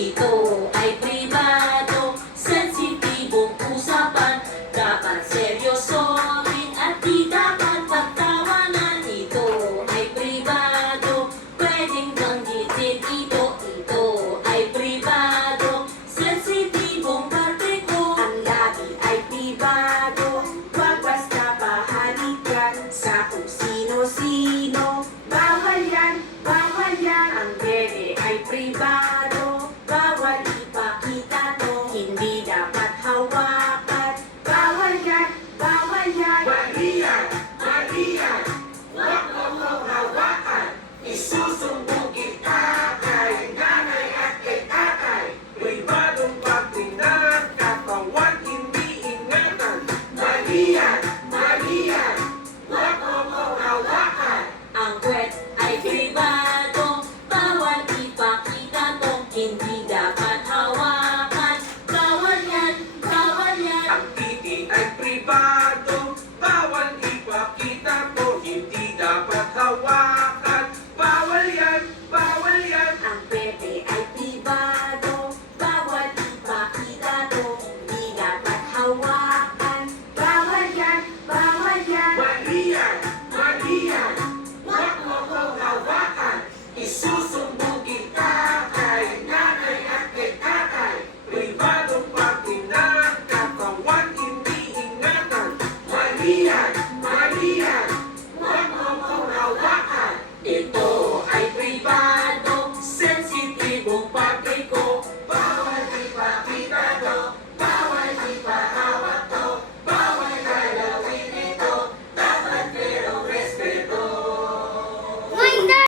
Ito ay pribado, sensitibong usapan. Dapat seryosohin at di dapat pagtawanan. Ito ay pribado, pwedeng banggitin ito. Ito ay pribado, sensitibong parte ko. Ang labi ay pribado, wag basta pahalikan sa kung sino-sino. Bawal yan, ang dede ay pribado.